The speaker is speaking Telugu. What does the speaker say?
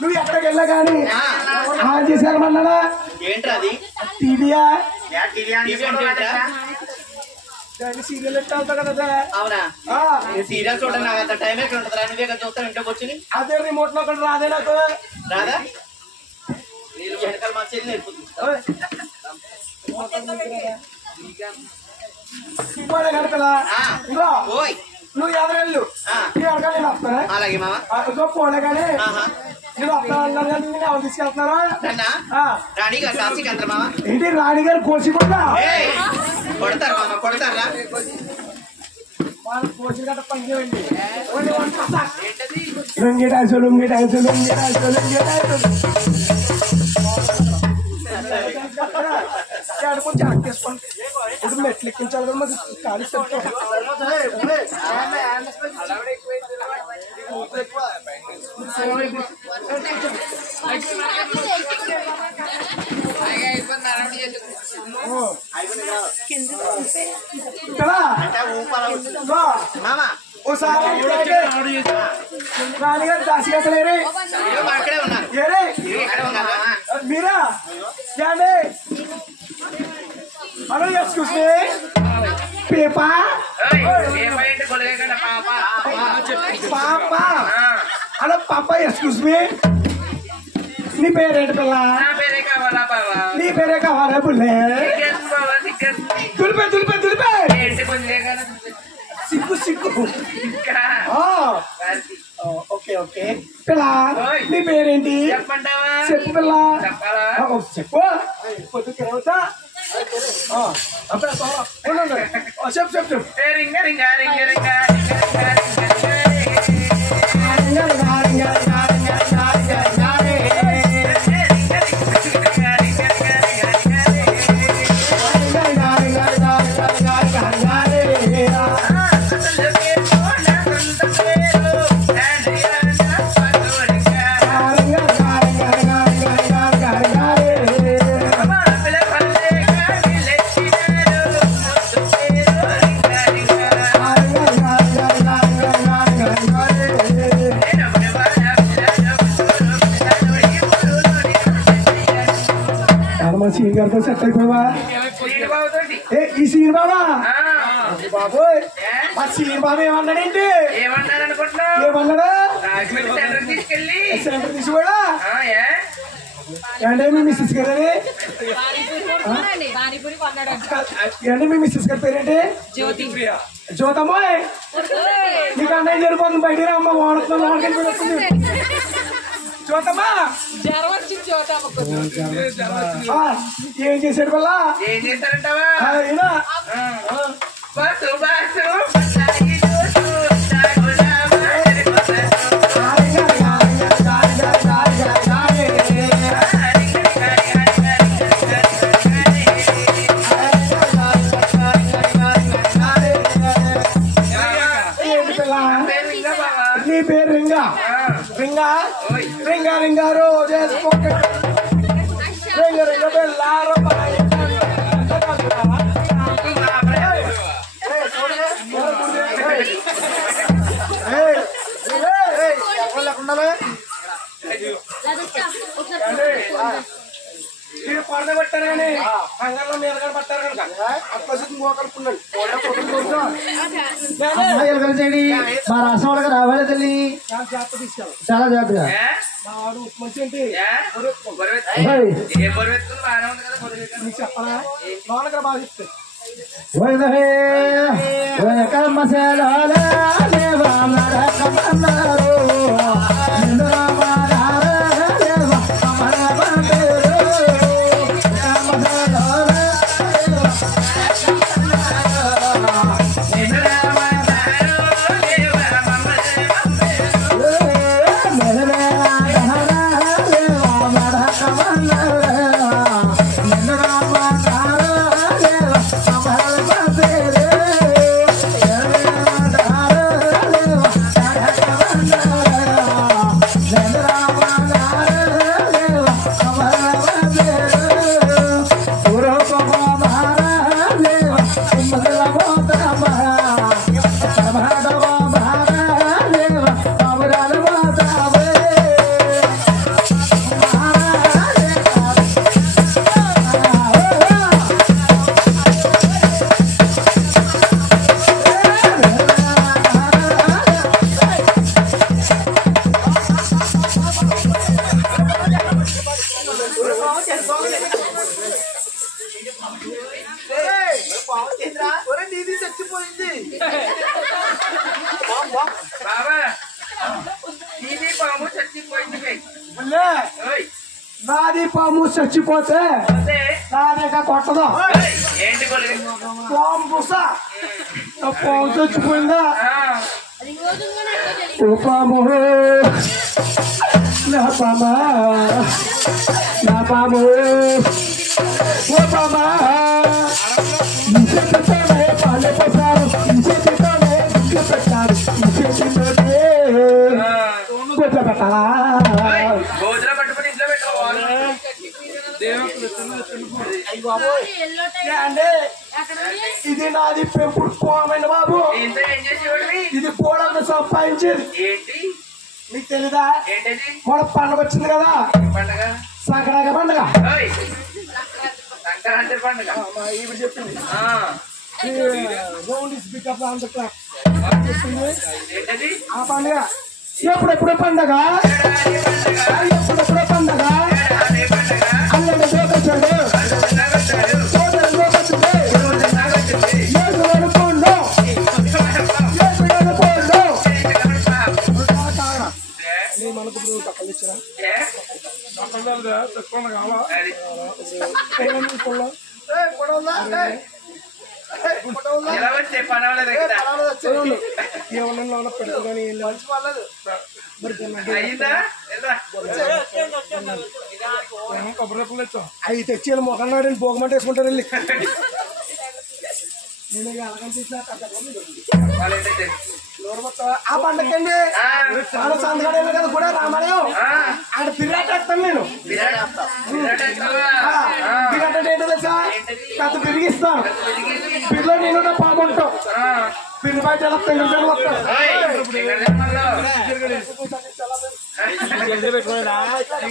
నువ్వు ఎక్కడికి వెళ్ళా కానీ ఆన్ చేశారమన్నాడా ఏంట్రా అది టీవీయా సీరియల్ అవునా సీరియల్ చూడండి నాకు అంత టైం ఎక్కడ ఉంటుందా నువ్వే కదా చూస్తాను ఇంట్లోకి వచ్చి అదే రిమోట్ లో ఒకటి రాదే నాకు రాదా వెనకాల మా చెల్లి నేర్పుతుంది నువ్వు ఎవరెళ్ళు వెనకాల నేను వస్తాను అలాగే మామ పోలే కానీ నేను వస్తాను ఎవరు తీసుకెళ్తున్నారా రాణి గారు కాశీకి అంటారు మామ ఏంటి రాణి గారు కోసి కూడా కొడతారు మామ కొడతారా కోసి గట్ట పని చేయండి lungi dance lungi dance lungi dance lungi dance కొంచెం ఆకేసుకోండి ఇప్పుడు మెట్లు ఎక్కించాలి కదా మరి ఖాళీ రాణిగారు దాసిగట్టలేరే మీరా హలో ఎక్స్క్యూజ్ మీ పేపా పాపా హలో పాపా ఎక్స్క్యూజ్ మీ నీ పేరేంటి పిల్ల నీ పేరే కావాలా బుల్లే తులిపే తులిపే తులిపే సిగ్గు సిగ్గు ఓకే ఓకే పిల్ల నీ పేరేంటి చెప్పు పిల్ల చెప్పు పొద్దు తిరగతా చెప్పు చెప్పు చెప్పు సీన్ గారితో సెట్ అయిపోవా ఈ సీన్ బాబా బాబోయ్ మా సీన్ బాబు ఏమన్నాడేంటి ఏమన్నాడా సెంటర్ తీసుకోడా ఏంటే మీ మిస్సెస్ గారు ఏంటి మీ మిస్సెస్ గారి పేరేంటి జ్యోతమ్మాయ్ నీకు అన్నయ్య జరిపోతుంది బయట అమ్మ వాడుతున్నాం లోపలికి జ్యోతమ్మా ఏం చేశాడు వల్ల ఏం చేశారంటావా నీ పేరు రింగా రింగా రింగా రింగా రోజు రింగ రింగ బెల్లారో మీరు పడద పట్టారు కానీ అంగంలో మీద పట్టారు కనుక అప్పసి మోకలుకున్నాడు మా రాష్ట్రం వాళ్ళకి రావాలి తల్లి చాలా జాగ్రత్తగా మంచి ఏంటి చెప్పనా లోనక్కడ బాగా చెప్తాయి ఇది పాము చచ్చిపోయింది మళ్ళీ నాది పాము చచ్చిపోతే నాదేగా కొట్టదు ఏంటి పాము పూస పాము చచ్చిపోయిందా ఓ పాము నా పామా నా పాము ఓ పామా పెట్టాలి పాలే పోసారు పెట్టాలి పెట్టారు గొడ్ల పెట్టాలా గోజులో పట్టుకుని ఇంట్లో పెట్టుకోవాలి ఇది నాది పెంపుడు కోమండి బాబు ఇది కోడలు సంపాదించేది ఏంటి మీకు తెలీదా ఏంటది మన పండుగ వచ్చింది కదా పండుగ సంక్రాంతి పండుగ సంక్రాంతి పండుగ ఇప్పుడు చెప్పింది ఏంటది ఆ పండుగ ఎప్పుడెప్పుడు పండుగ ఎప్పుడెప్పుడు పండుగ అల్లె దోకొచ్చాడు అవి తెచ్చి మొఖన్నాడు భోగమంట వేసుకుంటారు వెళ్ళి ఆ పండగండి సంతకాడ కదా కూడా రామాలయం ఆడ బిర్యాట్ వేస్తాను నేను బిర్యాట్ అంటే ఏంటో తెలుసా పెద్ద బిరిగిస్తాను బిర్లో నేను పాముంటాం బిర్రు బయట వస్తాను